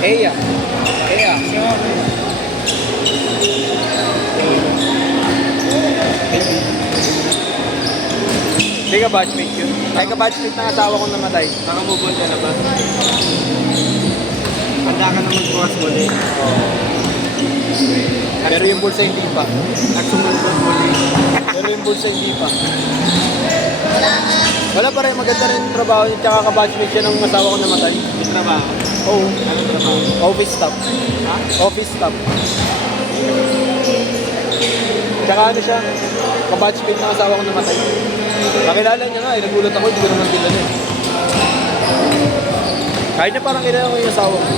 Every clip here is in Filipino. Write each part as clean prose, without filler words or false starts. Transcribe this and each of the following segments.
Eya. Eya. Hindi ka batchmate yun. Ay ka batchmate ng asawa kong namatay. Nakamove on ka na ba? Handa ka na magbukas muli. Pero yung bulsa hindi pa. Nagsumunod muli. Pero yung bulsa hindi pa. Wala pa rin, maganda rin yung trabaho niya. Tsaka ka-batchmate siya ng asawa kong namatay. May trabaho. Oo. Anong trabaho? Office staff. Ha? Office staff. Tsaka ano siya, ka-batchmate ng asawa kong namatay. Nakilala niya nga eh, nagulat ako, hindi ko naman kilala eh. Kahit na parang kilala ko yung asawa ko.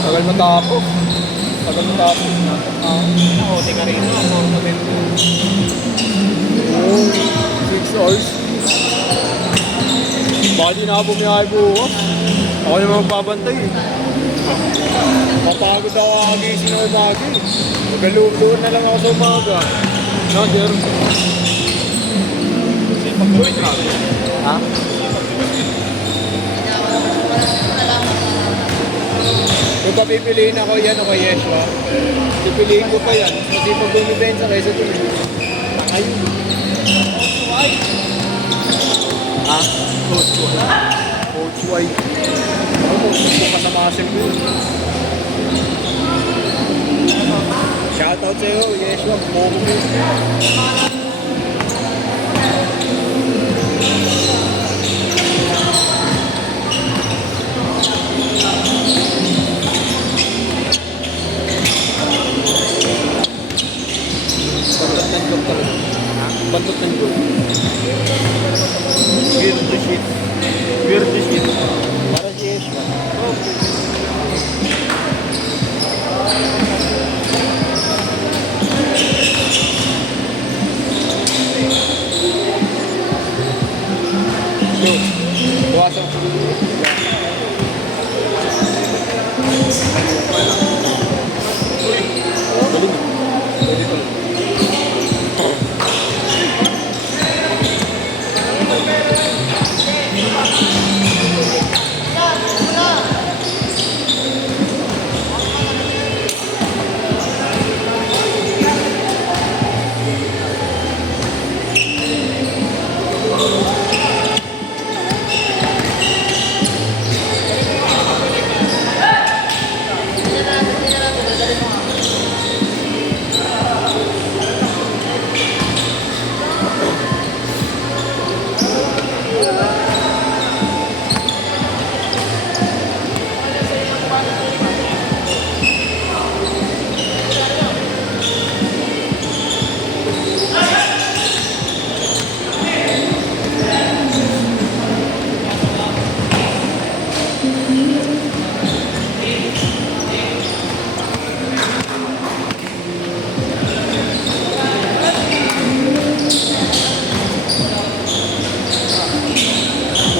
Tagal matapos. Tagal matapos. Oo, tika rin. Ornament. Oo, 6 hours. Baka di na ako bumiyahe bukas. Ako naman magbabantay eh. Papagod ako kagising na umaga eh. Magaluto na lang ako sa umaga. No, sir? Pag-gawin travel. Ha? Kung papipiliin ako yan o kay Yeshua, pipiliin ko pa yan. Kasi pag bumibensa kaysa ito. Ayun. Ha? Coach ko. Coach White. Ako mo, gusto ka sa muscle ko yun. Shoutout sa'yo, Yeshua. Momo mo. Bantot ng gold talaga. Bantot ng gold. Weird to shit. Weird to shit. Para si Yeshua. Yo, buwasan ko. Galing. Pwede to.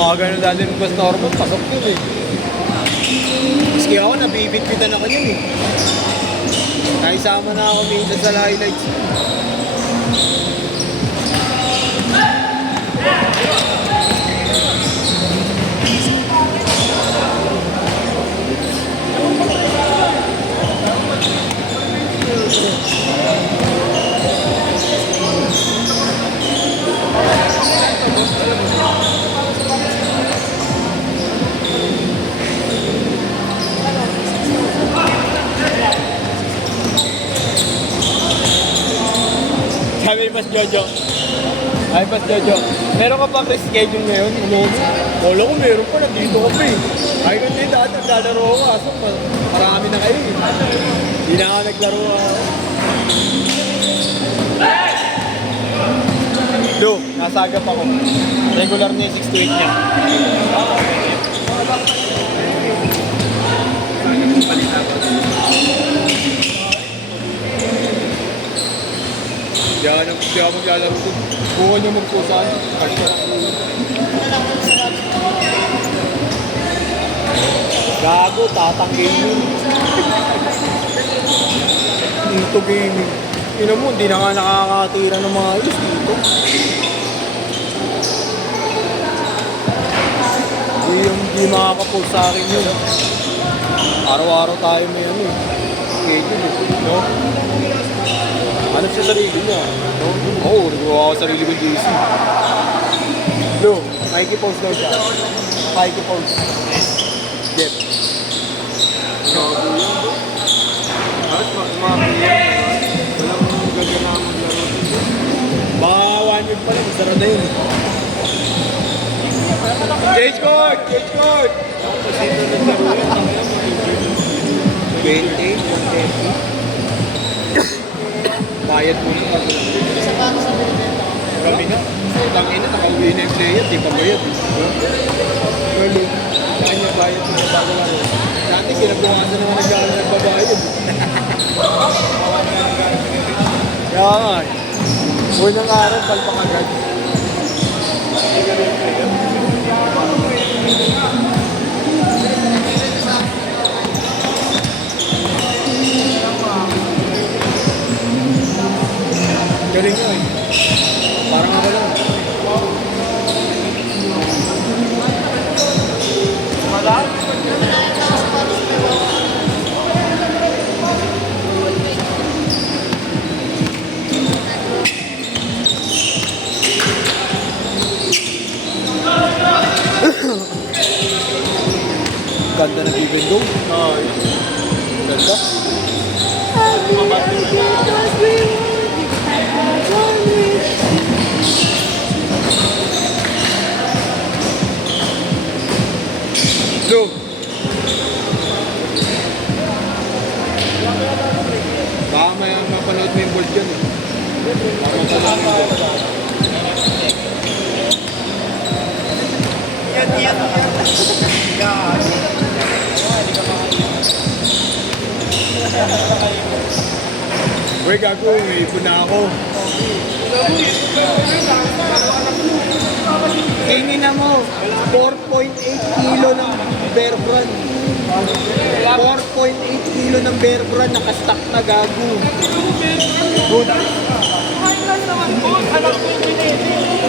Mga ganun dati ng bus normal, pasok yun eh. Maski ako, nabibit-bitan ako yun eh. Naisama na ako minsan sa highlights. Sabi ni Mas Jojo. Ay, Mas Jojo. Meron ka ba schedule ngayon? Wala ko meron pa. Nandito ka pa eh. Ay, kasi dati naglalaro ako. Kaso marami na kayo eh. Hindi na ako naglaro ako. Do, nasagap ako. Regular na yung 6 to 8 niya. Hindi ako maglalaro doon. Buwan yung magpusan. Gago, tatang gaming. Dito gaming. Ina mo, hindi na nga nakakatira ng mga ayos dito. Hindi makakapost sa akin yun. Araw-araw tayo may ano eh. Schedule eh. No? Ano sa sarili niya? No? Oo, nagawa ko sarili ko JC. Lo, makikipost daw siya. Makikipost. Jeff. Bakit mga player? Walang ganda na maglaro. Baka 1 week pa lang, masara na yun. Change court! Change court! Kasi ito naglaro yan. 20, 130. Bayad mo na. Kami na. Tangina, nakauwi na yung player, di pa bayad. Galing. Kanya bayad mo na bago lang. Dati kinabukasan naman nag-aaral nagbabayad. Kaya nga. Unang araw, palpak agad. Galing nga eh. Parang ako lang. Ganda na bibindong. Oo. Ganda. Go! Baka may mapanood mo yung bold dyan eh. Baka mapanood mo yung bold. Uy, gago, may ipon na ako. Tingin na mo, 4.8 kilo ng bear brand. 4.8 kilo ng bear brand, nakastock na gago. Good.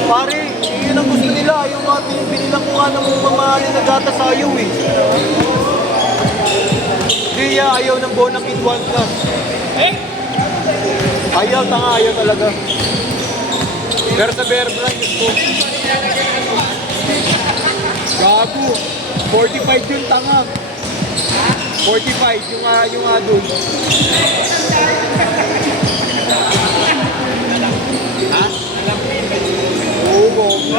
Pare, yun ang gusto nila. Yung mga binilang ko nga ng mamahali na gata sa ayaw eh. Hindi ayaw ng Bonakid 1 Plus. Ayaw, tanga, ayaw talaga. Pero sa bear brand, gusto. Gago. 45 yung tanga. 45 yung adult. Ha? Oo, gogo.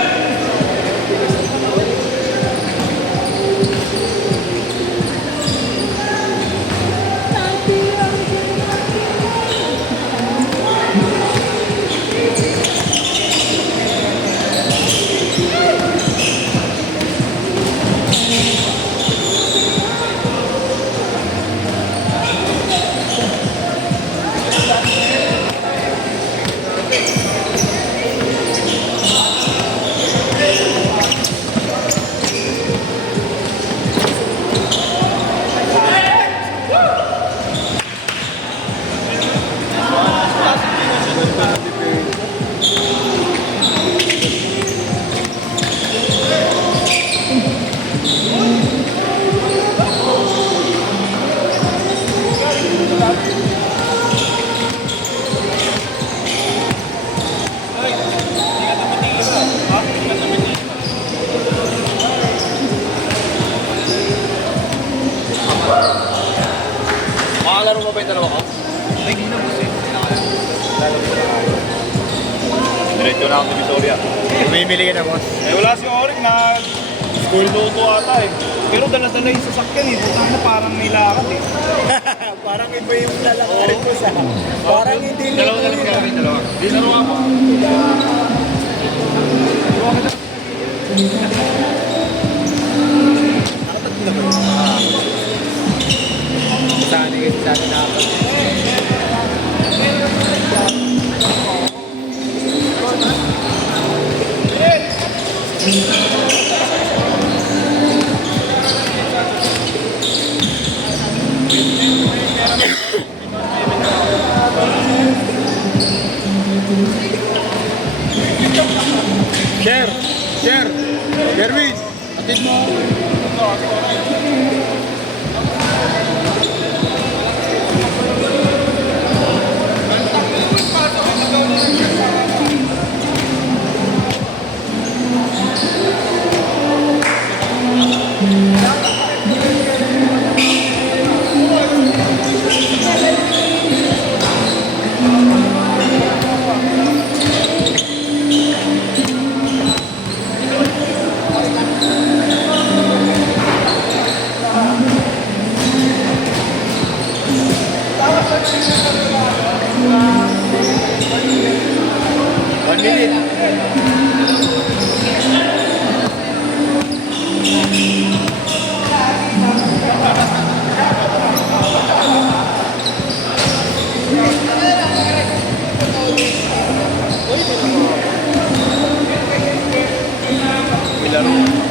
Makalaro mo ba yung dalawa ko? Ay, hindi na boss eh. Diretso na ako sa Visoria. Bumibili ka na, boss. Eh wala si Orik na school loto ata eh. Pero dala-dala yung sasakyan eh. Butang na parang may lakad eh. Parang iba yung lalakarin ko sa... Parang hindi Dalawa na lang gagawin, dalawa. Di laro ako. Sana kasi sa atin dapat. One minute. May laro.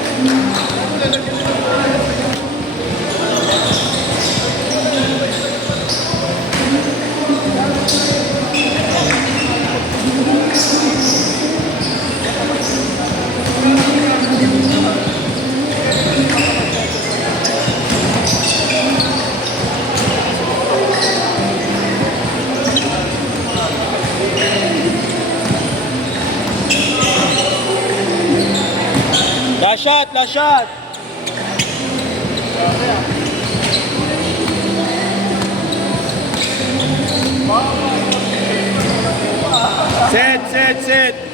Last shot, last shot. Set, set, set.